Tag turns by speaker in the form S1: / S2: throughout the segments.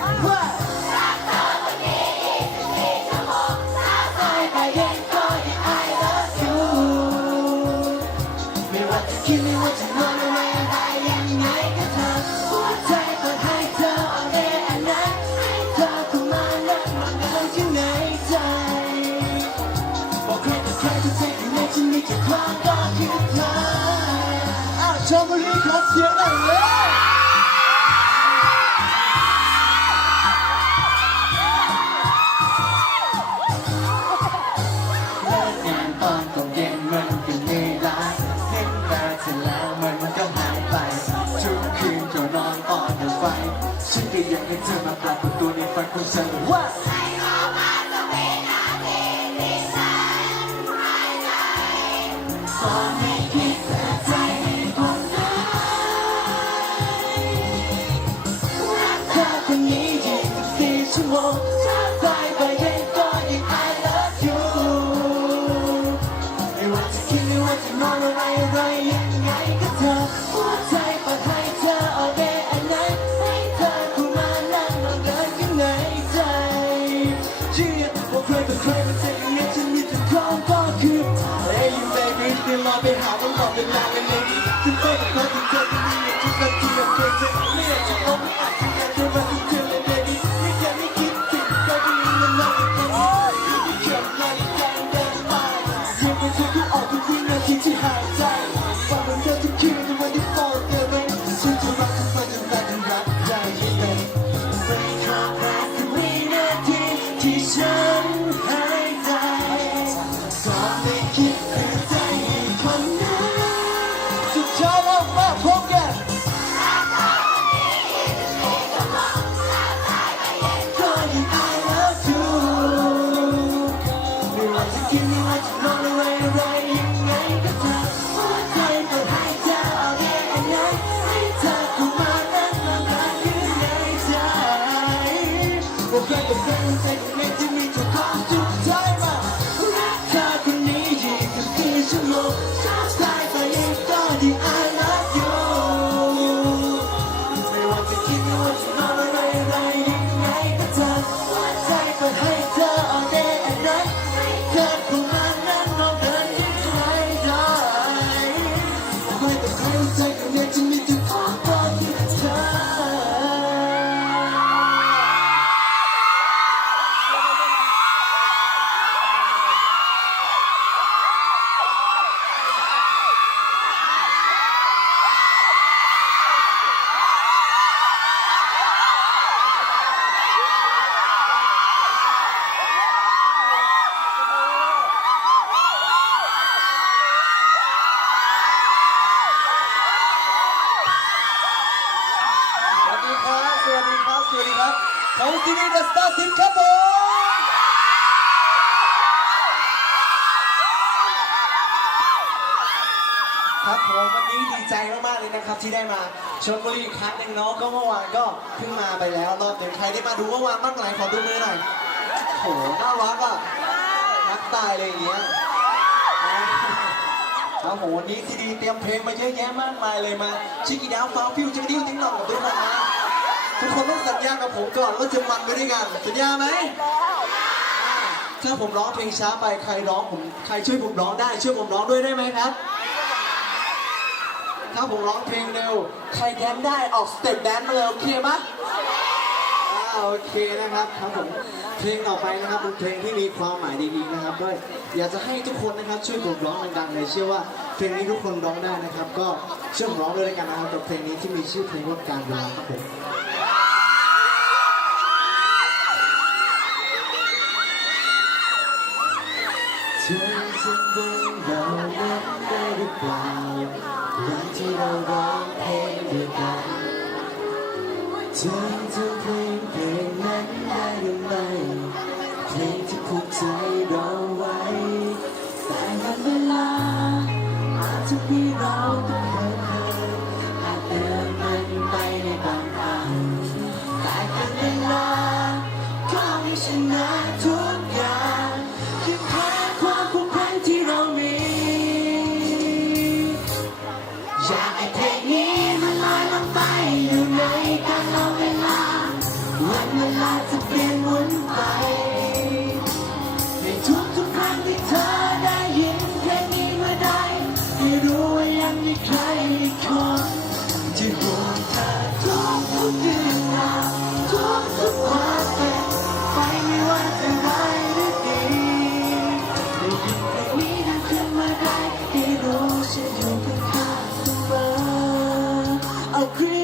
S1: Wow. Sudah jangan 洞 ครับ
S2: ผมวันนี้ดีใจมากๆเลยนะครับที่ได้มาชมบุรีครั้งหนึ่งเนาะก็เมื่อวานก็เพิ่งมาไปแล้วรอบเดียวใครได้มาดูเมื่อวานบ้างไหมขอดูมือหน่อยโหน่ารักอะรักตายเลยอย่างเงี้ยครับผมวันนี้ซีดีเตรียมเพลงมาเยอะแยะมากมายเลยมาชิคกี้ดาวฟ้าฟิวจะไปดิ้วติ้งหน่องกับทุกคนนะทุกคนต้องสัญญากับผมก่อนว่าจะมันไปด้วยกันสัญญาไหมถ้าผมร้องเพลงช้าไปใครร้องผมใครช่วยผมร้องได้ช่วยผมร้องด้วยได้ไหมครับ ถ้าผมร้องเพลงเร็ว ใครแดนได้ออกสเต็ปแดนมาเลยโอเคปะอ่าโอเคนะครับครับผมเพลงต่อไปนะครับเป็นเพลงที่มีความหมายดีๆนะครับด้วยอยากจะให้ทุกคนนะครับช่วยกดร้องดังๆเลยเชื่อว่าเพลงนี้ทุกคนร้องได้นะครับ ก็ช่วยมร้องด้วยกันนะครับกับเพลงนี้ที่มีชื่อเพลงว่าการเวลาครับผม creep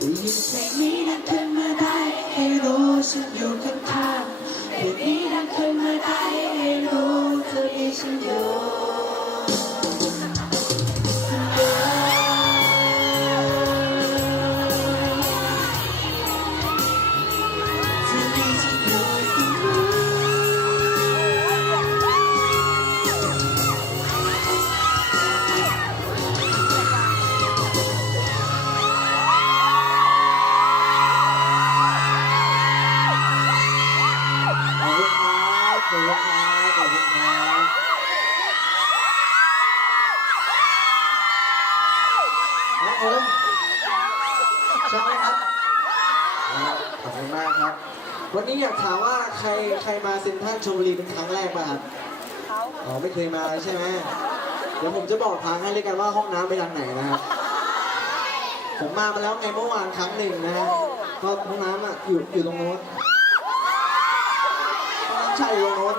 S2: ได้ยินเพลงนี้ดังขึ้นเมื่อใดให้รู้ฉันอยู่ข้างๆเพลงนี้ดังขึ้นเมื่อใดให้รู้เธอมีฉันอยู่
S1: ผม ชอบไหมครับครับขอบคุณมากครับ วันนี้อยากถามว่าใครใครมาเซ็นทรัลชลบุรีเป็นครั้งแรกป่ะครับอ๋อไม่เคยมาเลยใช่ไหมเดี๋ยวผมจะบอกทางให้เลยกันว่าห้องน้ำไปทางไหนนะครับ ผมมามาแล้วไงเมื่อวานครั้งหนึ่งนะฮะก็ห้องน้ำอะอยู่อยู่ตรงโน้นห้องน้ำชายอยู่ตรงโน้น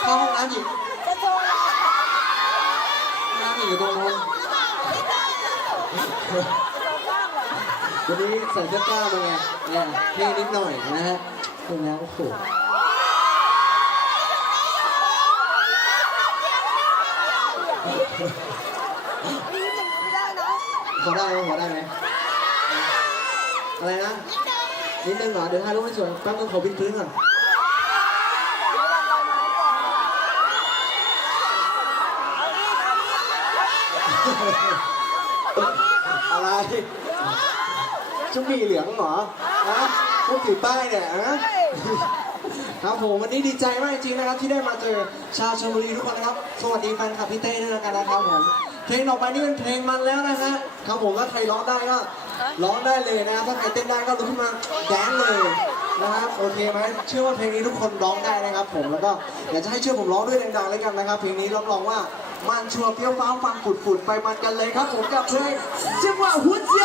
S1: เข้าห้องน้ำหญิงห้องน้ำหญิงอยู่ตรงโน้น วันนี้ใส่เสื้อกล้ามมาไงเนี่ยเท่นิดหน่อยนะฮะตรงนี้โอ้โหพอได้ไหมพอได้ไหมอะไรนะนิดนึงเหรอเดี๋ยวถ่ายรูปให้สวยแป๊บนึงขอวิดพื้นก่อน อะไร ชุมีเหลืองเหรอฮะพวกถือป้ายเนี่ยฮะครับผมวันนี้ดีใจมากจริงๆนะครับ ที่ได้มาเจอชาวชลบุรีทุกคนนะครับ สวัสดีแฟนคลับพี่เต้ด้วยแล้วกันนะครับผมเพลงต่อไปนี่เป็นเพลงมันแล้วนะฮะครับผมถ้าใครร้องได้ก็ ร้องได้เลยนะครับถ้าใครเต้นได้ก็ลุกขึ้นมาแดนเลยนะครับโอเคไหมเชื่อว่าเพลงนี้ทุกคนร้องได้นะครับผมแล้วก็อยากจะให้เชื่อผมร้องด้วยดังๆเลยกันนะครับ เพลงนี้รับรองว่ามันชัวร์เพี้ยวฟ้าวฟังฝุดๆไปมันกันเลยครับผมกับเพลงจังหวะหัวใจ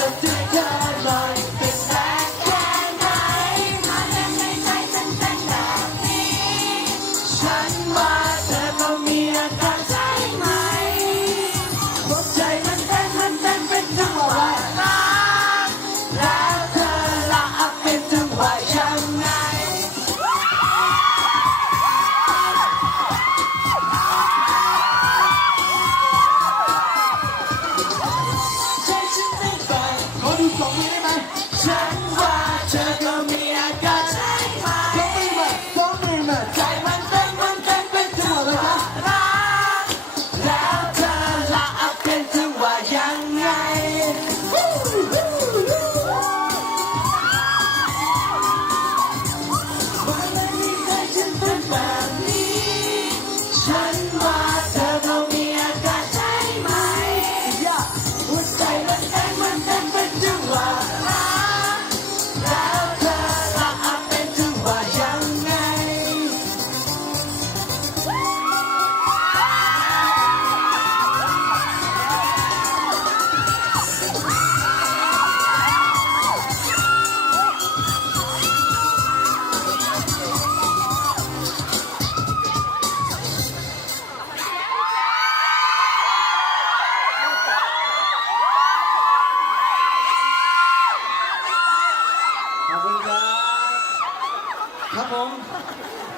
S1: the guidelines.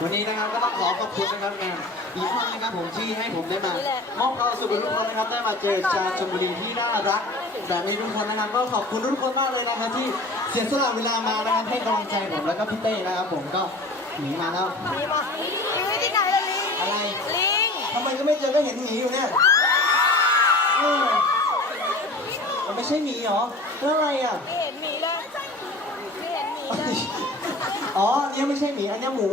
S1: วันนี้นะครับก็ต้องขอขอบคุณนะครับงานอีคอนนะครับผมที่ให้ผมได้มามอบความสุขกับทุกคนนะครับได้มาเจอชาวชลบุรีที่น่ารักแบบนี้ทุกคนนะครับก็ขอบคุณทุกคนมากเลยนะครับที่เสียสละเวลามานะครับให้กำลังใจผมแล้วก็พี่เต้นะครับผมก็หนีมาแล้ว
S3: มีมาลิงอยู่ที่ไหนล่ะลิง
S1: อะไร
S3: ลิง
S1: ทำไมก็ไม่เจอก็เห็นหมีอยู่เนี่ยเออมันไม่ใช่หมีเหรอแล้วอะไรอะ
S3: ไม่เห็นหมีเลยไม่เห็นหมีเลย
S1: อ๋ออันนี้ไม่ใช่หมีอันนี้หมู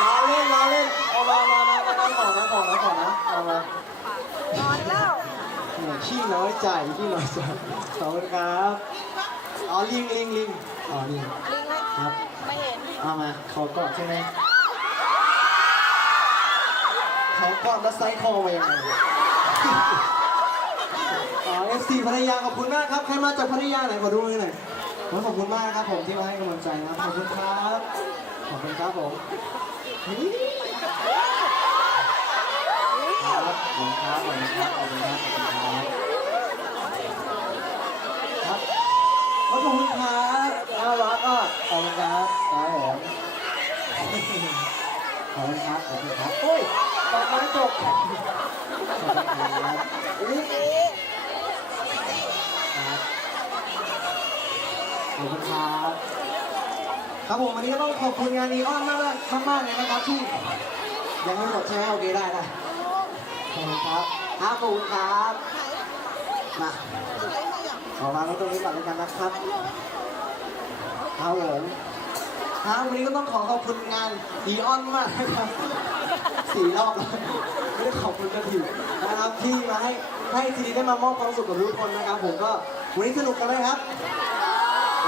S1: ล้อเล่นล้อเล่นเอามามามามาก่อนะก่อนะก่อนะเอามาน
S3: อนแล้ว
S1: ขี้น้อยใจขี้น้อยใจขอบคุณครับอ๋อลิงลิงลิงอ๋อลิง
S3: ลิงไหม
S1: ครับ
S3: ไม่เห็น
S1: เอามาขอกอดใช่ไหมขอกอดแล้วไซส์คอมายังไงอ๋อเอฟซีพัทยาขอบคุณมากครับใครมาจากพัทยาไหนขอดูมือหน่อย ขอบคุณมากครับผมที่มาให้กำลังใจนะครับ ขอบคุณครับ ขอบคุณครับผมครับขอบคุณครับขอบคุณครับขอบคุณครับขอบคุณครับครับขอบคุณครับแล้วรักก็ขอบคุณครับครับผมขอบคุณครับขอบคุณครับโอ้ยตอนนั้จบขอบคุณครับอุ๊ยครับ ขอบคุณครับครับผมวันนี้ก็ต้องขอบคุณงานนีออนมากมากมากเลยนะครับที่ยังไม่หมดใช่ไหมโอเคได้ได้ขอบคุณครับครับขอบคุณครับมาขอวางไว้ตรงนี้ก่อนแล้วกันนะครับครับผมครับวันนี้ก็ต้องขอขอบคุณงานนีออนมากนะครับสี่รอบแล้วไม่ได้ขอบคุณกันทีนะครับที่มาให้ให้ทีได้มามอบความสุขกับทุกคนนะครับ ผมก็วันนี้สนุกกันไหมครับ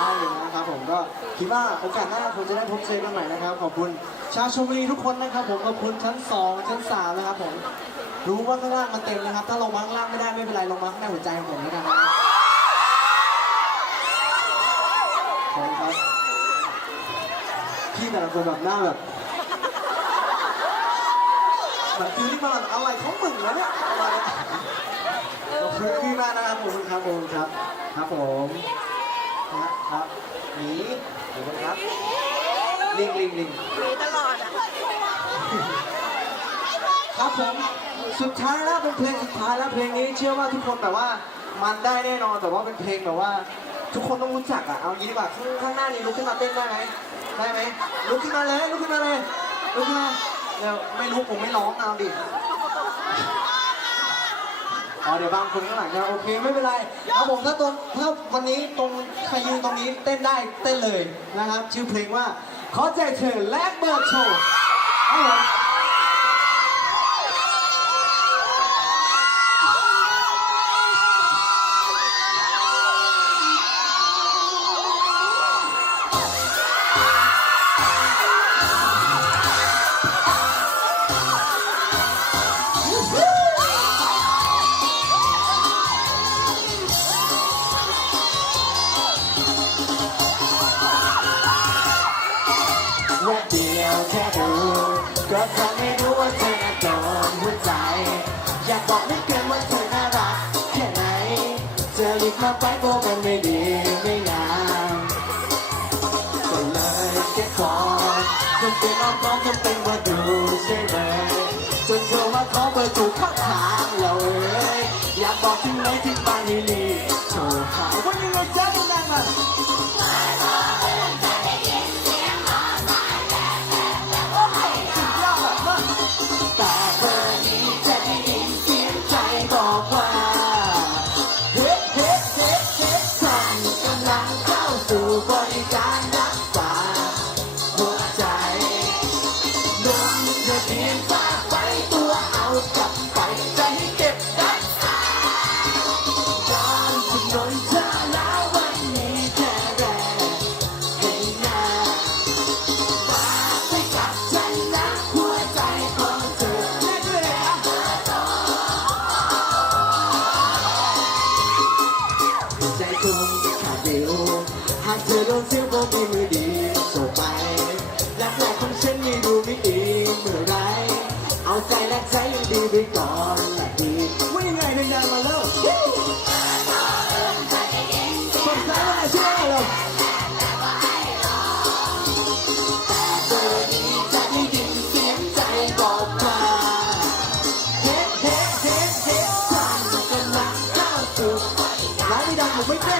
S1: ได้เลยนะครับผมก็คิดว่าโอกาสหน้าคงจะได้พบเจอกันใหม่นะครับ ขอบคุณชาวชลบุรีทุกคนนะครับ ผมขอบคุณชั้น2ชั้น3นะครับผมรู้ว่าข้างล่างมันเต็มนะครับ ถ้าลงมาข้างล่างไม่ได้ไม่เป็นไรลงมาข้างในหัวใจของผมแล้วกันนะครับขอบคุณครับพี่แต่ละคนแบบหน้าแบบแบบฟิลลิ่งมันอะไรของมึงวะเนี่ยอะเนี่ยขอบคุณพี่มากนะครับขอบคุณครับขอบคุณครับ ครับผม นะครับหนีเดี๋ยวนะครับ ลิงลิงลิง
S3: หมีตลอดอะ
S1: ครับผม สุดท้ายแล้วเป็นเพลงสุดท้ายแล้วเพลงนี้เชื่อว่าทุกคนแบบว่ามันได้แน่นอนแต่ว่าเป็นเพลงแบบว่า ทุกคนต้องรู้จักอะเอางี้ดีกว่าข้างข้างหน้านี้ลุกขึ้นมาเต้นได้ไหมได้ไหมลุกขึ้นมาเลยลุกขึ้นมาเลยลุกขึ้นมาเดี๋ยวไม่ลุกผมไม่ร้องเอาดิ อ๋อเดี๋ยวบางคนข้างหลังจะโอเคไม่เป็นไรเอาผมถ้าตัวถ้าวันนี้ตรงใครยืนตรงนี้เต้นได้เต้นเลยนะครับ ชื่อเพลงว่าขอใจเธอแลกเบอร์โชว์ครับผม มน้องจนเป็นว่าดูใช่ไหมจนเธอมาขอเบอร์ถูกข้อทางเราเอ้ยอยากบอกทิ้งไหนถึง
S2: บ้านนี่ ผมไม่เต้น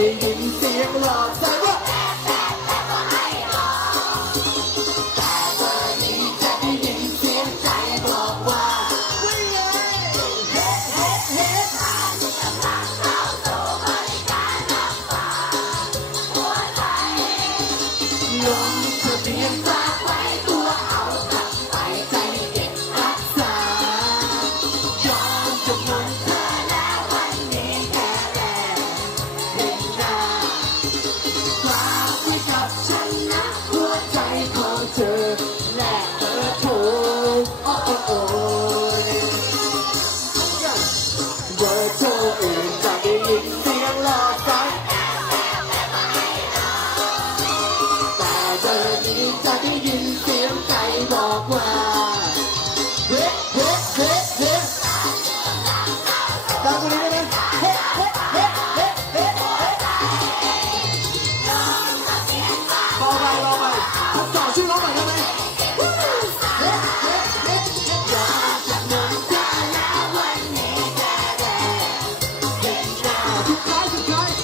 S2: เบ